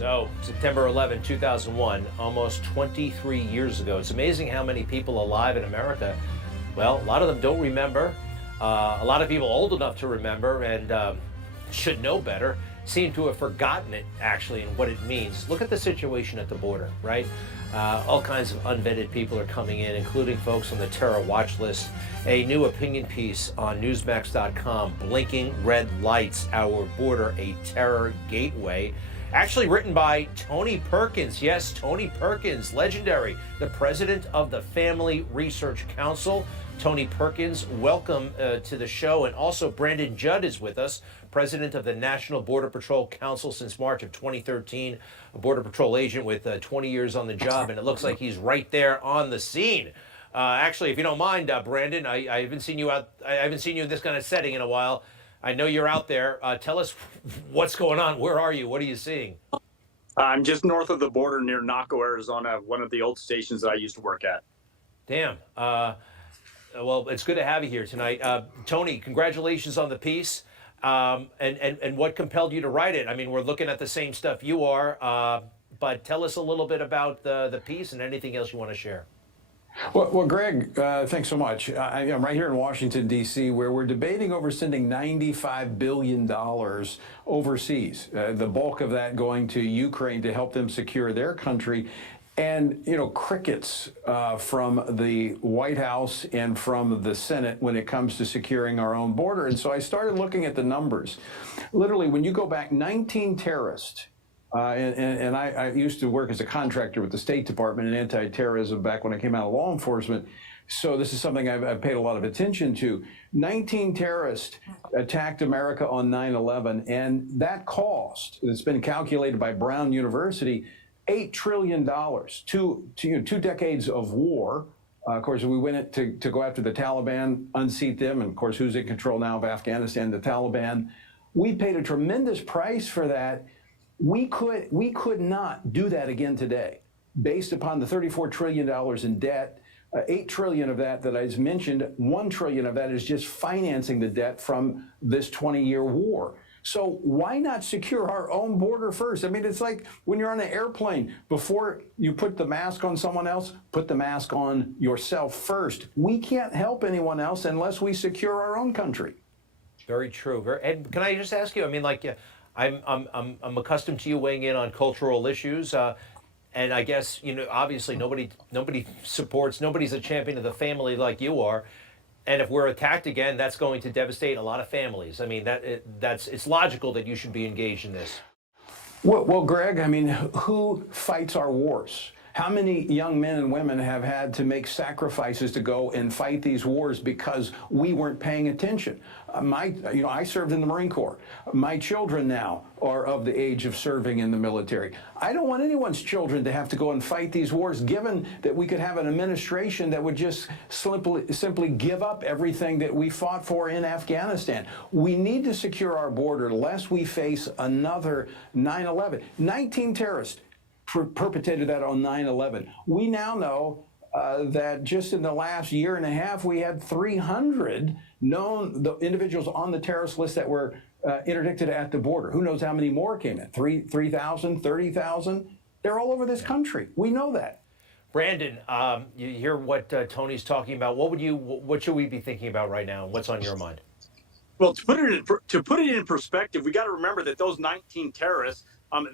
So, September 11, 2001, almost 23 years ago. It's amazing how many people alive in America, well, a lot of them don't remember. A lot of people old enough to remember and should know better seem to have forgotten it, actually, and what it means. Look at the situation at the border, right? All kinds of unvetted people are coming in, including folks on the terror watch list. A new opinion piece on Newsmax.com, Blinking Red Lights, Our Border, a Terror Gateway. Actually written by Tony Perkins. Yes, Tony Perkins, legendary, the president of the Family Research Council. Tony Perkins, welcome to the show. And also Brandon Judd is with us, president of the National Border Patrol Council since March of 2013, a Border Patrol agent with 20 years on the job, and it looks like he's right there on the scene. Actually, if you don't mind, Brandon, I haven't seen you in this kind of setting in a while. I know you're out there. Tell us what's going on. Where are you? What are you seeing? I'm just north of the border near Naco, Arizona, one of the old stations that I used to work at. Damn. Well, it's good to have you here tonight. Tony, congratulations on the piece. And what compelled you to write it? I mean, we're looking at the same stuff you are, but tell us a little bit about the piece and anything else you want to share. Well, Greg, thanks so much. I'm right here in Washington, D.C., where we're debating over sending $95 billion overseas, the bulk of that going to Ukraine to help them secure their country. And, you know, crickets from the White House and from the Senate when it comes to securing our own border. And so I started looking at the numbers. Literally, when you go back, 19 terrorists, and I used to work as a contractor with the State Department in anti-terrorism back when I came out of law enforcement. So this is something I've paid a lot of attention to. 19 terrorists attacked America on 9/11, and that cost, it's been calculated by Brown University, $8 trillion, two decades of war. Of course, we went to go after the Taliban, unseat them, and of course, who's in control now of Afghanistan? The Taliban. We paid a tremendous price for that. We could not do that again today, based upon the $34 trillion in debt. 8 trillion of that I just mentioned, 1 trillion of that is just financing the debt from this 20-year war. So why not secure our own border first? I mean, it's like when you're on an airplane, before you put the mask on someone else, put the mask on yourself first. We can't help anyone else unless we secure our own country. Very true. And can I just ask you, I mean, like, I'm accustomed to you weighing in on cultural issues, and I guess, you know, obviously nobody supports, nobody's a champion of the family like you are. And if we're attacked again, that's going to devastate a lot of families. I mean, it's logical that you should be engaged in this. Well, Greg, I mean, who fights our wars? How many young men and women have had to make sacrifices to go and fight these wars because we weren't paying attention? I served in the Marine Corps. My children now are of the age of serving in the military. I don't want anyone's children to have to go and fight these wars, given that we could have an administration that would just simply give up everything that we fought for in Afghanistan. We need to secure our border lest we face another 9/11. 19 terrorists perpetrated that on 9/11. We now know that just in the last year and a half, we had 300 known individuals on the terrorist list that were interdicted at the border. Who knows how many more came in? 3,000, 30,000? They're all over this country. We know that. Brandon, you hear what Tony's talking about. What should we be thinking about right now? What's on your mind? Well, to put it in perspective, we got to remember that those 19 terrorists,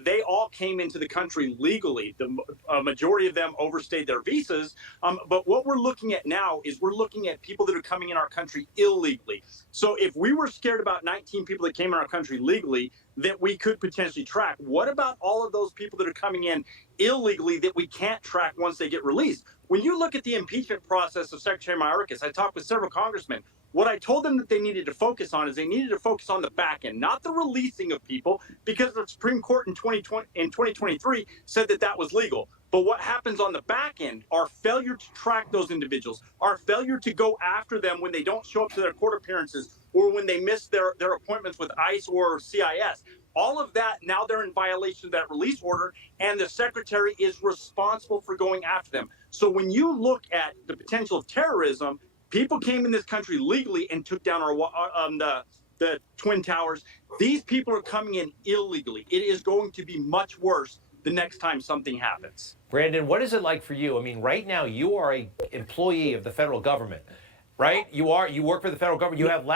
they all came into the country legally. The majority of them overstayed their visas. But what we're looking at now is we're looking at people that are coming in our country illegally. So if we were scared about 19 people that came in our country legally that we could potentially track, what about all of those people that are coming in illegally that we can't track once they get released? When you look at the impeachment process of Secretary Mayorkas, I talked with several congressmen. What I told them that they needed to focus on is they needed to focus on the back end, not the releasing of people, because the Supreme Court in 2023 said that was legal. But what happens on the back end, our failure to track those individuals, our failure to go after them when they don't show up to their court appearances or when they miss their appointments with ICE or CIS, all of that, now they're in violation of that release order, and the secretary is responsible for going after them. So when you look at the potential of terrorism, people came in this country legally and took down the Twin Towers. These people are coming in illegally. It is going to be much worse the next time something happens. Brandon, what is it like for you? I mean, right now you are a employee of the federal government, right? You work for the federal government. You have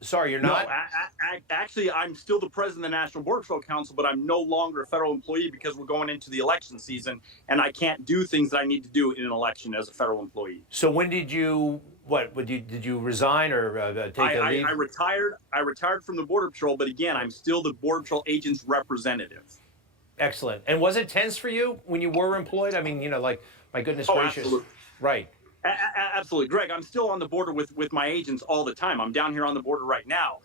Sorry, you're not? No, actually, I'm still the president of the National Border Patrol Council, but I'm no longer a federal employee because we're going into the election season, and I can't do things that I need to do in an election as a federal employee. So when did you, did you resign or take a leave? I retired from the Border Patrol, but again, I'm still the Border Patrol agent's representative. Excellent. And was it tense for you when you were employed? I mean, you know, like, my goodness gracious. Absolutely. Right. Absolutely. Greg, I'm still on the border with my agents all the time. I'm down here on the border right now.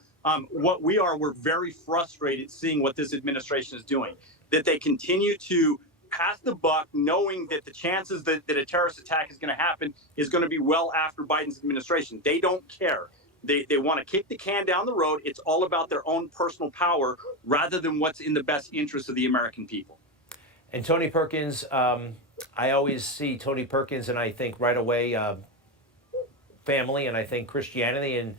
We're very frustrated seeing what this administration is doing, that they continue to pass the buck, knowing that the chances that a terrorist attack is going to happen is going to be well after Biden's administration. They don't care. They want to kick the can down the road. It's all about their own personal power rather than what's in the best interest of the American people. And Tony Perkins, I always see Tony Perkins and I think right away family, and I think Christianity, and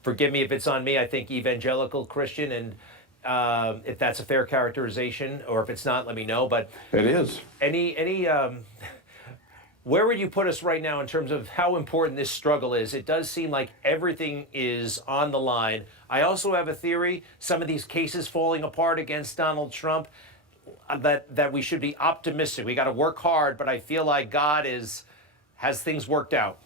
forgive me if it's on me, I think evangelical Christian, and if that's a fair characterization, or if it's not, let me know. But it is. Where would you put us right now in terms of how important this struggle is? It does seem like everything is on the line. I also have a theory, some of these cases falling apart against Donald Trump, that we should be optimistic. We got to work hard, but I feel like God has things worked out.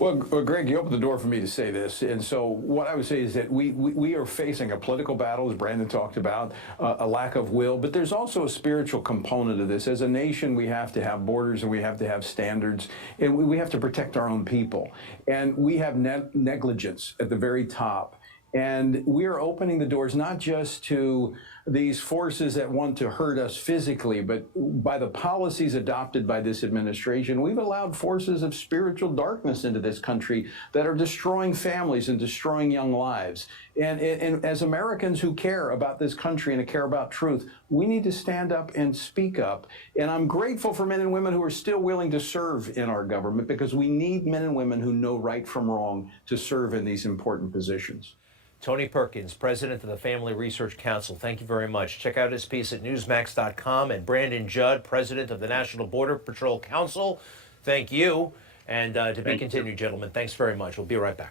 Well, Greg, you opened the door for me to say this. And so what I would say is that we are facing a political battle, as Brandon talked about, a lack of will, but there's also a spiritual component of this. As a nation, we have to have borders and we have to have standards, and we have to protect our own people. And we have negligence at the very top. And we are opening the doors not just to these forces that want to hurt us physically, but by the policies adopted by this administration, we've allowed forces of spiritual darkness into this country that are destroying families and destroying young lives. And as Americans who care about this country and care about truth, we need to stand up and speak up. And I'm grateful for men and women who are still willing to serve in our government, because we need men and women who know right from wrong to serve in these important positions. Tony Perkins, president of the Family Research Council, thank you very much. Check out his piece at Newsmax.com. And Brandon Judd, president of the National Border Patrol Council, thank you. And to be continued, gentlemen. Thanks very much. We'll be right back.